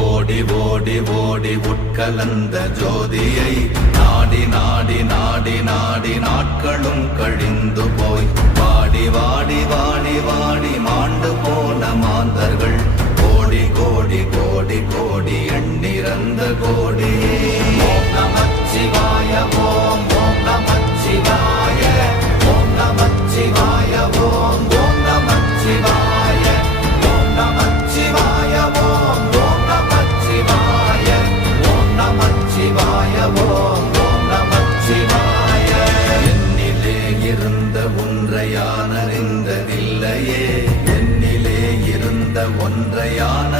ஓடி ஓடி ஓடி உட்கலந்த ஜோதியை நாடி நாடி நாடி நாடி நாட்களும் கழிந்து போய் வாடி வாடி வாடி வாடி மாண்டு போன மாந்தர்கள் கோடி கோடி கோடி கோடி எண்ணிறந்த கோடி. ஓம் நமச்சிவாய ஓம் ஓம் நமச்சிவாய ஓம் நமச்சிவாய ஓம் ஓம் நமச்சிவாய ஓம் நமச்சிவாய ஓம் ஓம் நமச்சிவாய ஓம் நமச்சிவாய ஓம் ஓம் நமச்சிவாய. என்னிலே இருந்த ஒன்றை யான் அறிந்ததில்லையே, என்னிலே இருந்த ஒன்றை யான்